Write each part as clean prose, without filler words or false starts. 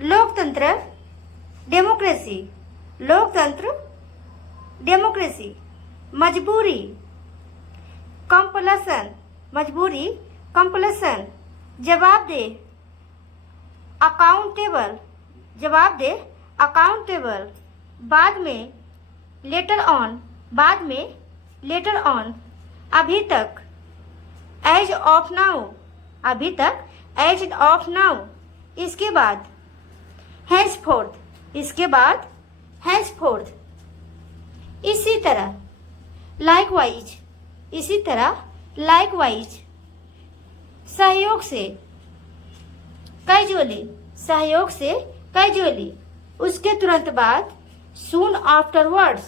लोकतंत्र डेमोक्रेसी, लोकतंत्र डेमोक्रेसी। मजबूरी कंपल्सन, मजबूरी कंपल्सन। जवाबदेह अकाउंटेबल, जवाबदेह अकाउंटेबल। बाद में लेटर ऑन, बाद में लेटर ऑन। अभी तक एज ऑफ नाउ, अभी तक एज ऑफ नाउ। इसके बाद henceforth, इसके बाद henceforth। इसी तरह likewise, इसी तरह likewise। सहयोग से कैजुअली, सहयोग से कैजुअली। उसके तुरंत बाद soon afterwards,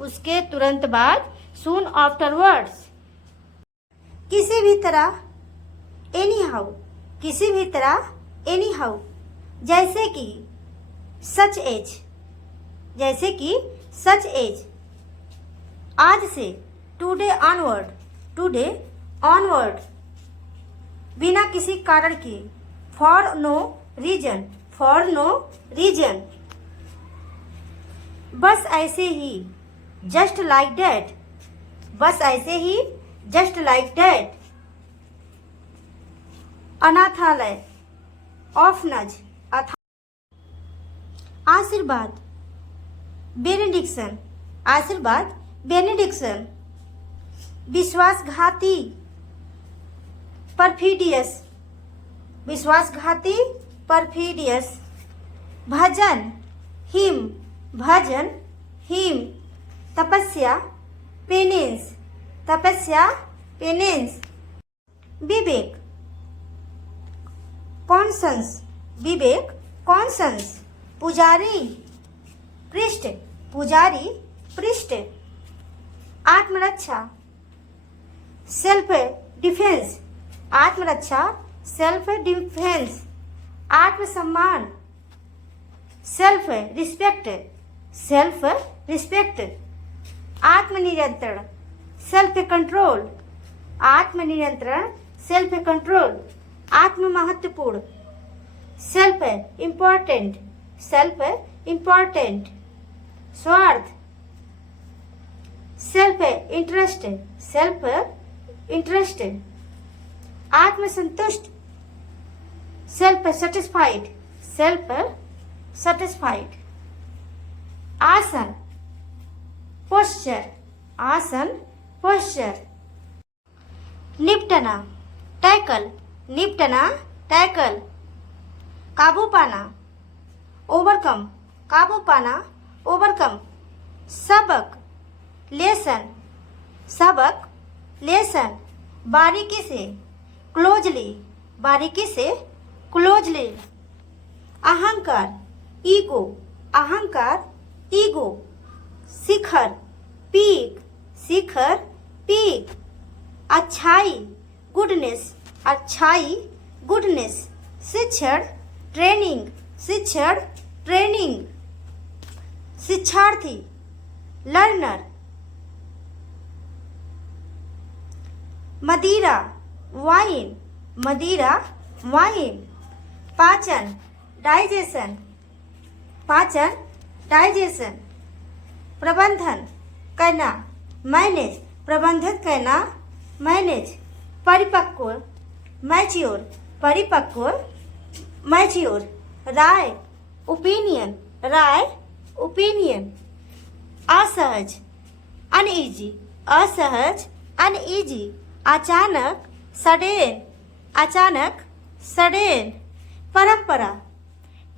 उसके तुरंत बाद soon afterwards। किसी भी तरह anyhow, किसी भी तरह anyhow। जैसे कि such as, जैसे कि such as। आज से today onward, today onward। बिना किसी कारण के for no reason, for no reason। बस ऐसे ही just like that, बस ऐसे ही just like that। अनाथालय ऑफनज, आशीर्वाद बेनेडिक्शन, आशीर्वाद बेनेडिक्शन। विश्वासघाती परफिडियस, विश्वासघाती परफिडियस। भजन हिम, भजन हिम। तपस्या पेनेंस, तपस्या पेनेंस। विवेक कॉन्संस, विवेक कॉन्संस। पुजारी पृष्ठ, पुजारी पृष्ठ। आत्मरक्षा सेल्फ डिफेंस, आत्मरक्षा सेल्फ डिफेंस। आत्मसम्मान सेल्फ रिस्पेक्ट, सेल्फ रिस्पेक्ट। आत्मनियंत्रण सेल्फ कंट्रोल, आत्मनियंत्रण सेल्फ कंट्रोल। आत्म महत्वपूर्ण सेल्फ इम्पोर्टेंट, सेल्फ इम्पोर्टेंट। स्वार्थ सेल्फ इंटरेस्ट, सेल्फ इंटरेस्ट। आत्मसंतुष्ट सेल्फ सेटिस्फाइड, सेल्फ सेटिस्फाइड। आसन पोस्चर, आसन पोस्चर। निपटना टैकल, निपटना टैकल। काबू पाना ओवरकम, काबू पाना ओवरकम। सबक लेसन, सबक लेसन। बारीकी से क्लोजली, बारीकी से क्लोजली। अहंकार ईगो, अहंकार ईगो। शिखर पीक, शिखर पीक। अच्छाई गुडनेस, अच्छाई गुडनेस। शिक्षण ट्रेनिंग, शिक्षण ट्रेनिंग। शिक्षार्थी लर्नर। मदिरा वाइन, मदिरा वाइन। पाचन डाइजेशन, पाचन डाइजेशन। प्रबंधन करना मैनेज, प्रबंधित करना मैनेज। परिपक्व मैच्योर, परिपक्व मैच्योर। राय ओपिनियन, राय ओपिनियन। असहज अनईजी, असहज अनईजी। अचानक सडेन, अचानक सडेन। परंपरा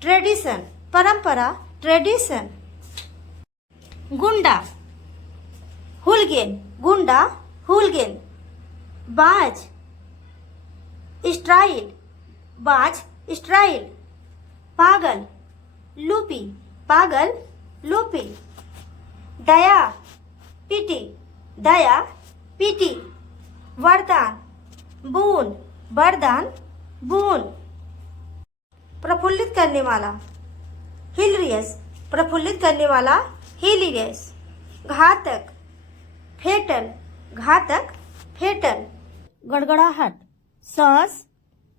ट्रेडिशन, परंपरा ट्रेडिशन। गुंडा हुलगेन, गुंडा हुलगेन। बाज स्टाइल, बाज स्टाइल। पागल लूपी, पागल लूपी। दया पीटी, दया पीटी। वरदान बून, वरदान बून। प्रफुल्लित करने वाला हिलेरियस, प्रफुल्लित करने वाला हिलेरियस। घातक फेटल, घातक फेटल। गड़गड़ाहट सॉस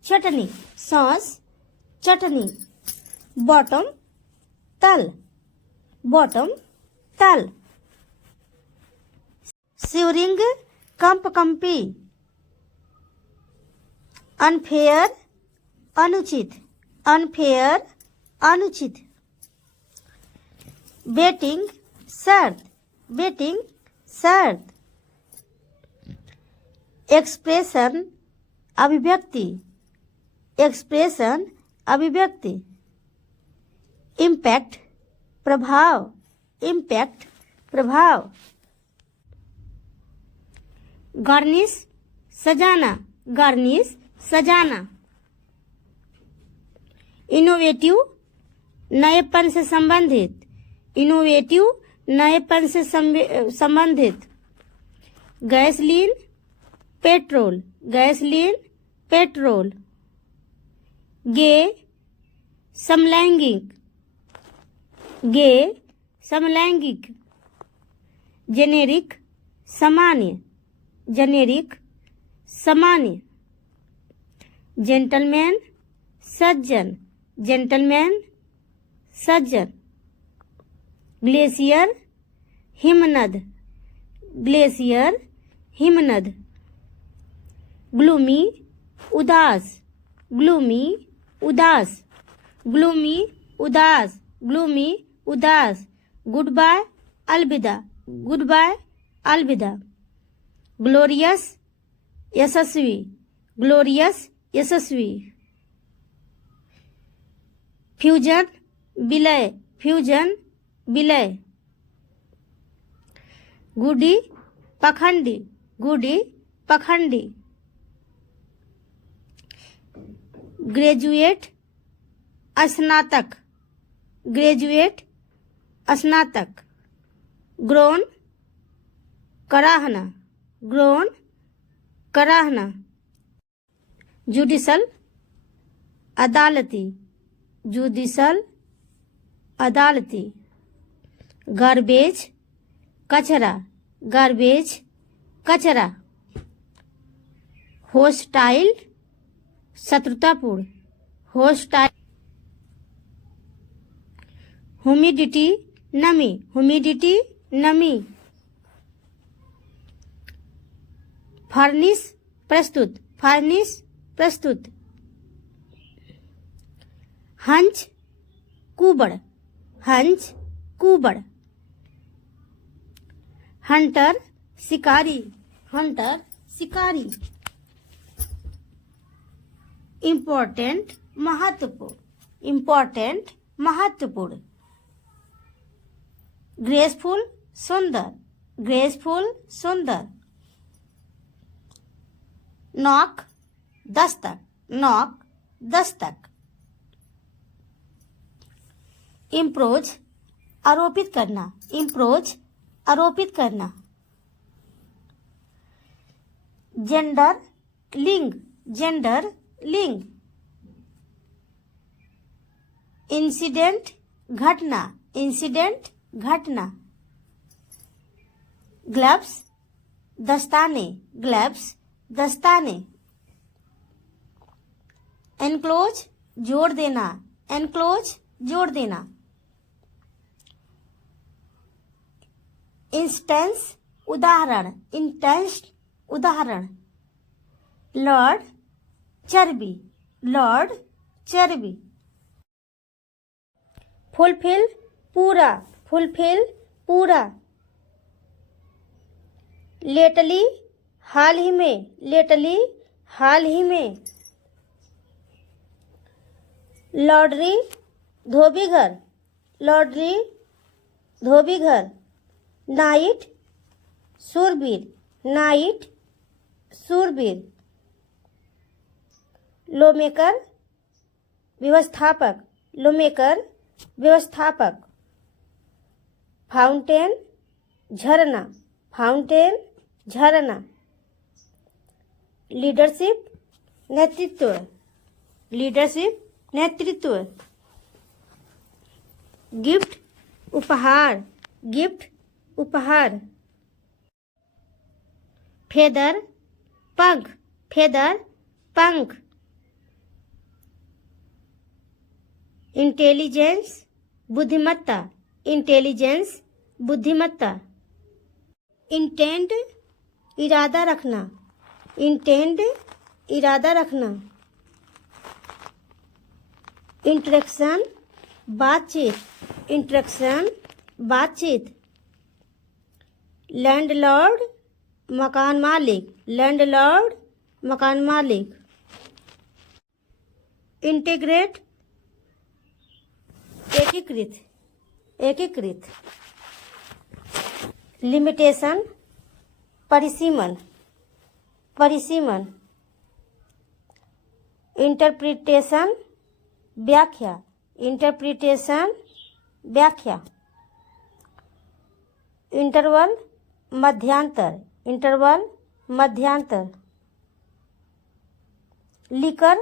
चटनी, सॉस चटनी। बॉटम तल, बॉटम तल। शिवरिंग कंपकंपी, अनफेयर अनुचित, अनफेयर अनुचित। बेटिंग शर्त, बेटिंग शर्त। एक्सप्रेशन अभिव्यक्ति, एक्सप्रेशन अभिव्यक्ति। इम्पैक्ट प्रभाव, इम्पैक्ट प्रभाव। गार्निश सजाना, गार्निश सजाना। इनोवेटिव नएपन से संबंधित, इनोवेटिव नएपन से संबंधित। गैसलीन पेट्रोल, गैसलीन पेट्रोल। गे समलैंगिक, गे समलैंगिक। जेनेरिक सामान्य, जेनेरिक सामान्य। जेंटलमैन सज्जन, जेंटलमैन सज्जन। ग्लेशियर हिमनद, ग्लेशियर हिमनद। ग्लूमी उदास, ग्लूमी उदास, ग्लूमी उदास, ग्लूमी उदास। गुड बाय अलविदा, गुड बाय अलविदा। ग्लोरियस यशस्वी, ग्लोरियस यशस्वी। फ्यूजन विलय, फ्यूजन विलय। गुडी पखंडी, गुडी पखंडी। ग्रेजुएट स्नातक, ग्रेजुएट स्नातक। ग्रोन कराहना, ग्रोन कराहना। जुडिशल अदालती, जुडिशल अदालती। गार्बेज कचरा, गार्बेज कचरा। होस्टाइल शत्रुतापूर्ण, होस्टाइल। ह्यूमिडिटी नमी, ह्यूमिडिटी नमी। फर्निश प्रस्तुत, फर्निश प्रस्तुत। हंच कुबड़, हंच कुबड़। हंटर शिकारी, हंटर शिकारी। इम्पोर्टेंट महत्वपूर्ण, इम्पोर्टेंट महत्वपूर्ण। ग्रेसफुल सुंदर, ग्रेसफुल सुंदर। नॉक दस्तक, नॉक दस्तक। इम्प्रोच आरोपित करना, इम्प्रोच आरोपित करना। जेंडर लिंग, जेंडर लिंग। इंसिडेंट घटना, इंसिडेंट घटना। ग्लव्स दस्ताने, ग्लव्स दस्ताने। एनक्लोज जोड़ देना, एनक्लोज जोड़ देना। इंस्टेंस उदाहरण, इंटेंस उदाहरण। लॉर्ड चर्बी, लॉर्ड चर्बी। फुलफिल पूरा, फुलफिल पूरा। लेटली हाल ही में, लेटली हाल ही में। लॉन्ड्री धोबी घर, लॉन्ड्री धोबी घर। नाइट शूरवीर, नाइट शूरवीर। लोमेकर व्यवस्थापक, लोमेकर व्यवस्थापक। फाउंटेन झरना, फाउंटेन झरना। लीडरशिप नेतृत्व, लीडरशिप नेतृत्व। गिफ्ट उपहार, गिफ्ट उपहार। फेदर पंख, फेदर पंख। इंटेलिजेंस बुद्धिमत्ता, इंटेलिजेंस बुद्धिमत्ता। इंटेंड इरादा रखना, इंटेंड इरादा रखना। इंटरेक्शन बातचीत, इंटरेक्शन बातचीत। लैंडलॉर्ड मकान मालिक, लैंडलॉर्ड मकान मालिक। इंटीग्रेट एकीकृत, एकीकृत। लिमिटेशन परिसीमन, परिसीमन। इंटरप्रिटेशन व्याख्या, इंटरप्रिटेशन व्याख्या। इंटरवल मध्यांतर, इंटरवल मध्यांतर। लिकर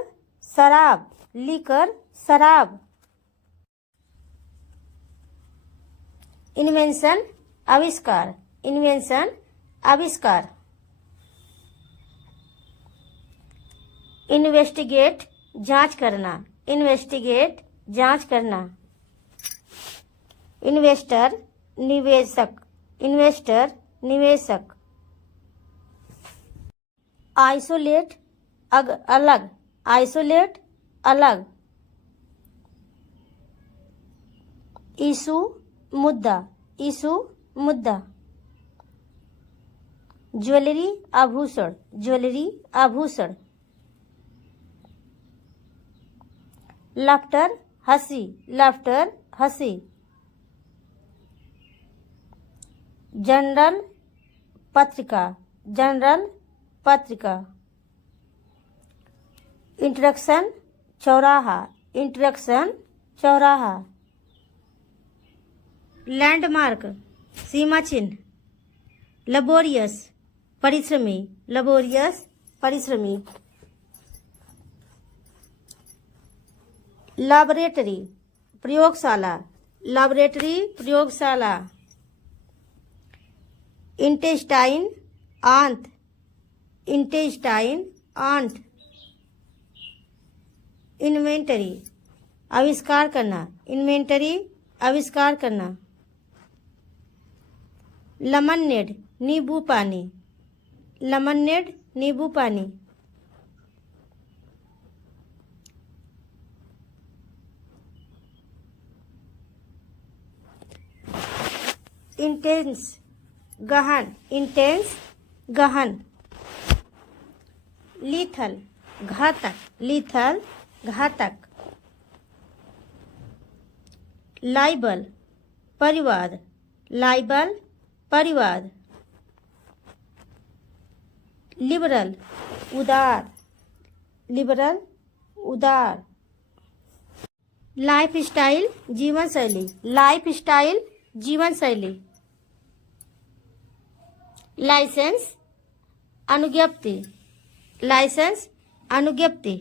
शराब, लिकर शराब। इन्वेंशन आविष्कार, इन्वेंशन आविष्कार। इन्वेस्टिगेट जांच करना, इन्वेस्टिगेट जांच करना। इन्वेस्टर निवेशक, इन्वेस्टर निवेशक। आइसोलेट अलग, आइसोलेट अलग। इशू मुद्दा, इशू मुद्दा। ज्वेलरी आभूषण, ज्वेलरी आभूषण। लाफ्टर हंसी, लाफ्टर हंसी। जनरल पत्रिका, जनरल पत्रिका। इंटरेक्शन चौराहा, इंटरेक्शन चौराहा। लैंडमार्क सीमा चिन्ह। लबोरियस परिश्रमी, लबोरियस परिश्रमी। लैबोरेटरी प्रयोगशाला, लैबोरेटरी प्रयोगशाला। इंटेस्टाइन आंत, इंटेस्टाइन आंत। इन्वेंटरी आविष्कार करना, इन्वेंटरी आविष्कार करना। लेमनेड नींबू पानी, लेमनेड नींबू पानी। इंटेंस गहन, इंटेंस गहन। लीथल घातक, लीथल घातक। लाइबल परिवाद, लाइबल परिवाद। लिबरल उदार, लिबरल उदार। लाइफ स्टाइल जीवन शैली, लाइफ स्टाइल जीवन शैली। लाइसेंस अनुज्ञप्ति, लाइसेंस अनुज्ञप्ति।